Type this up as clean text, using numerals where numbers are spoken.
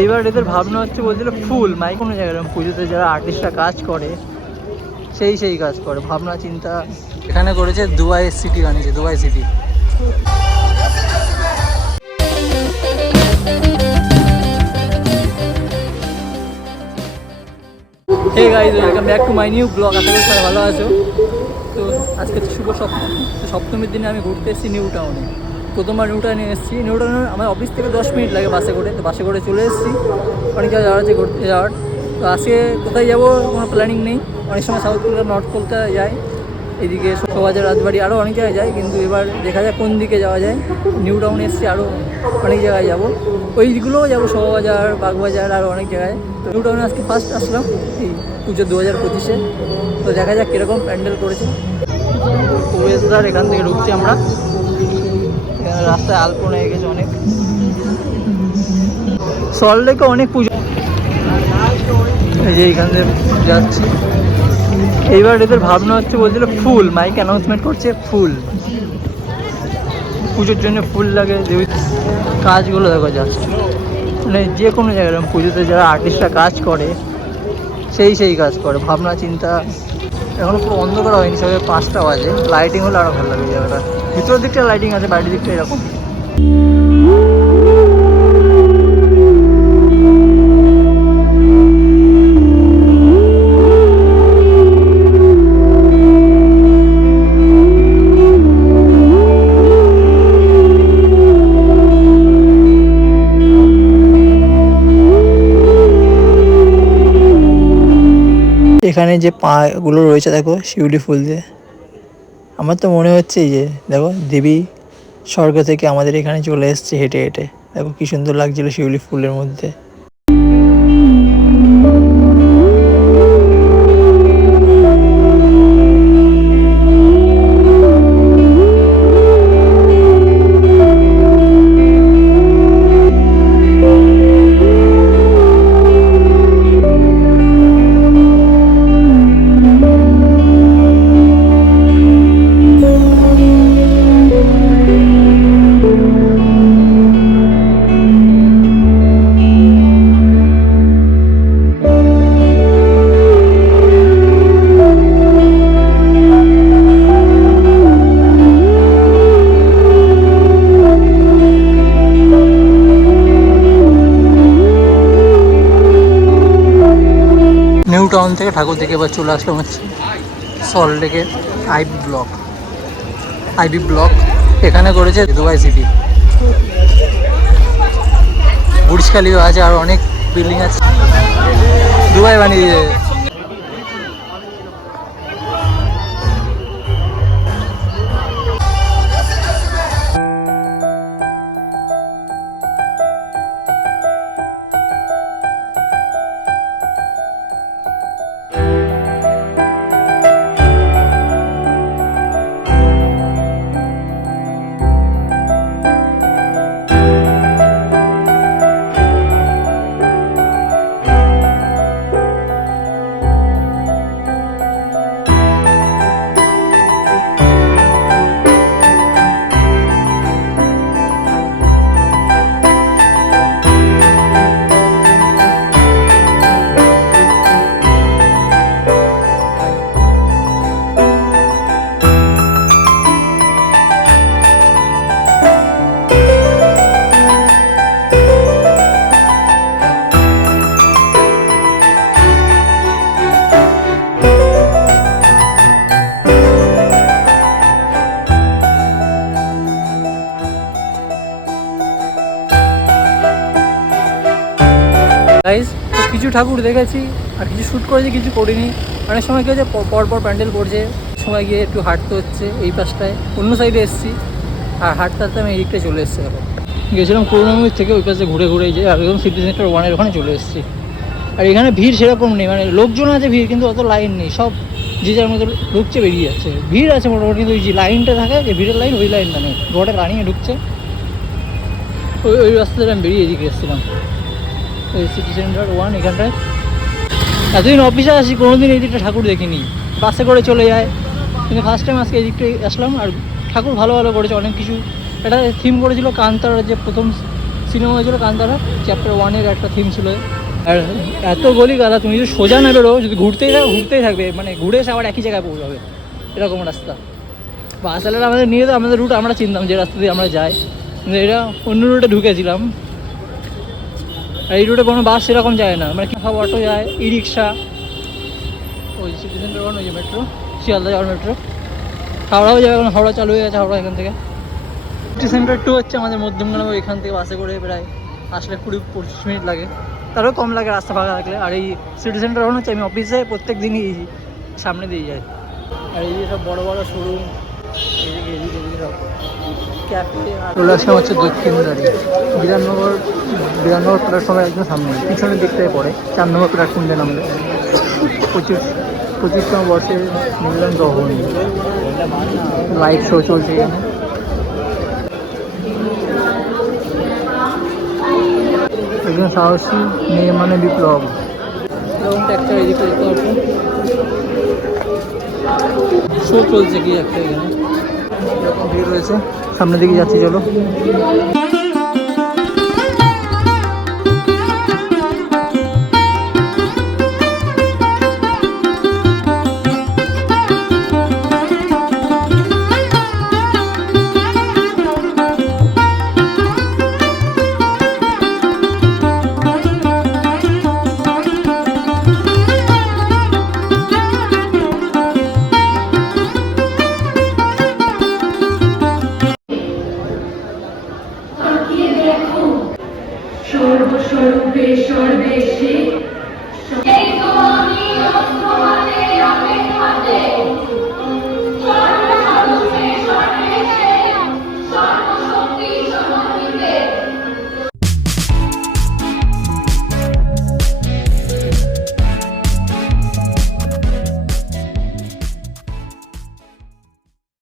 এইবার এদের ভাবনা হচ্ছে, বলছিল ফুল মাইক কোনো জায়গায় পুজোতে যারা আর্টিস্টরা কাজ করে সেই কাজ করে, ভাবনা চিন্তা এখানে করেছে। দুবাই সিটি বানিয়েছে, Dubai city. Hey guys, welcome back to my new blog. আশা করি সবাই ভালো আছো। তো আজকে শুভ সপ্তমী। তো সপ্তমীর দিনে আমি ঘুরতে এসেছি নিউ টাউনে। প্রথমবার নিউ টাউনে এসেছি। নিউ টাউনে আমার অফিস থেকে 10 মিনিট লাগে বাসে করে। তো বাসে করে চলে এসেছি। অনেক জায়গায় যাওয়ার আছে ঘুরতে যাওয়ার। তো আজকে কোথায় যাবো কোনো প্ল্যানিং নেই। অনেক সময় সাউথ কলকাতা, নর্থ কলকাতা যাই, এদিকে শোভাবাজার, রাজবাড়ি, আরও অনেক জায়গায় যাই। কিন্তু এবার দেখা যায় কোন দিকে যাওয়া যায়। নিউ টাউনে এসেছি, আরও অনেক জায়গায় যাবো। ওই দিকগুলোও যাবো, শোভাবাজার, বাগবাজার, আরও অনেক জায়গায়। তো নিউ টাউনে আজকে ফার্স্ট আসলাম এই পুজো 2025-এ। তো দেখা যাক কীরকম প্যান্ডেল করেছে। প্রবেশদ্বার এখান থেকে ঢুকছি আমরা। এখানে রাস্তায় আলপনা হয়ে গেছে অনেক। সল্টলেকে অনেক পুজো, এই যে এইখান থেকে যাচ্ছি। এইবার এদের ভাবনা হচ্ছে, বলছিল ফুল মাইক অ্যানাউন্সমেন্ট করছে, ফুল পুজোর জন্য ফুল লাগে। যে কাজগুলো দেখো জাস্ট, মানে যে কোনো জায়গায় পুজোতে যারা আর্টিস্টরা কাজ করে সেই কাজ করে, ভাবনা চিন্তা। এখনো পুরো অন্ধকার হয়নি, সবাই 5টা বাজে। লাইটিং হলে আরও ভালো লাগে জায়গাটা। ভিতরের দিকটা লাইটিং আছে, বাইরের দিকটা এরকম। এখানে যে পাগুলো রয়েছে দেখো, শিউলি ফুল দিয়ে। আমার তো মনে হচ্ছে এই যে দেখো, দেবী স্বর্গ থেকে আমাদের এখানে চলে এসছে হেঁটে হেঁটে। দেখো কি সুন্দর লাগছিল শিউলি ফুলের মধ্যে। নিউ টাউন থেকে ঠাকুর দেখে এবার চলে আসলাম হচ্ছে সল্টলেকে আইবি ব্লক। এখানে করেছে দুবাই সিটি। বুর্জ খালিফা আছে, আর অনেক বিল্ডিং আছে। দুবাই বানিয়ে দিয়েছে। গাইস, কিছু ঠাকুর দেখেছি আর কিছু শ্যুট করেছি, কিছু করিনি। অনেক সময় কী হচ্ছে, পরপর প্যান্ডেল করছে, সময় গিয়ে একটু হাঁটতে হচ্ছে। এই পাশটায় অন্য সাইডে এসেছি, আর হাঁটতে হাঁটতে আমি এই দিকটায় চলে এসেছি। এখন গেছিলাম করুণাময়ূর থেকে ওই পাশে ঘুরে ঘুরে যে একদম সিটি সেন্টার 1-এর ওখানে চলে এসেছি। আর এখানে ভিড় সেরকম নেই, মানে লোকজন আছে ভিড়, কিন্তু অত লাইন নেই। সব যে যার মধ্যে ঢুকছে বেরিয়ে যাচ্ছে। ভিড় আছে মোটামুটি, কিন্তু ওই যে লাইনটা থাকে, যে ভিড়ের লাইন, ওই লাইনটা নেই। রোডে রানিয়ে ঢুকছে। ওই রাস্তা থেকে আমি বেরিয়ে এদিকে এসেছিলাম, ওই সিটি সেন্টার 1 এখানটায়। এতদিন অফিসে আসি, কোনোদিন এই দিকটা ঠাকুর দেখিনি। বাসে করে চলে যায়, কিন্তু ফার্স্ট টাইম আজকে এই দিকটায় আসলাম। আর ঠাকুর ভালো ভালো করেছে, অনেক কিছু। এটা থিম করেছিল কান্তার, যে প্রথম সিনেমা হয়েছিল কান্তারা, চ্যাপ্টার 1-এর একটা থিম ছিল। আর এত গলি গালা, তুমি যদি সোজা না বেরো, যদি ঘুরতেই থাকবে, মানে ঘুরে এসে আবার একই জায়গায় পৌঁছাবে, এরকম রাস্তা। বাসালের আমাদের নিয়ে তো আমাদের রুট আমরা চিনতাম যে রাস্তা দিয়ে আমরা যাই, কিন্তু এটা অন্য রুটে ঢুকেছিলাম। আর এই রুটে কোনো বাস সেরকম যায় না, মানে সব অটো যায়, ই রিক্সা। ওই সিটি সেন্টার 1, ওই যে মেট্রো, শিয়ালদা যাওয়ার মেট্রো। হাওড়াও যাবে, এখন হাওড়া চালু হয়ে গেছে, হাওড়া এখান থেকে। সিটি সেন্টার 2 হচ্ছে আমাদের মধ্যমগ্রাম, এখান থেকে বাসে করে প্রায় আসলে 20-25 মিনিট লাগে, তারও কম লাগে রাস্তা ফাঁকা থাকলে। আর এই সিটি সেন্টার 1 হচ্ছে আমি অফিসে প্রত্যেক দিনই সামনে দিয়ে যাই। আর এই যে সব বড়ো বড়ো শোরুম, এদিকে সব ক্যাফে। চলে আসলাম হচ্ছে দক্ষিণদারি, বিরানগর প্ল্যাটফর্মের একদম সামনে, পিছনের দিকটায় পড়ে 4 নম্বর প্ল্যাটফর্ম দিয়ে নামলে। 25তম বর্ষের মিলন দহন লাইভ শো চলছে এখানে। একজন সাহসী মেয়ে মানে বিপ্লব, এরকমটা একটা এদিকে দেখতে পাচ্ছি। শো চলছে কি একটা এখানে, এরকম ভিড় রয়েছে। সামনের দিকে যাচ্ছি, চলো। সর্বস্বরূপে সর্বেশে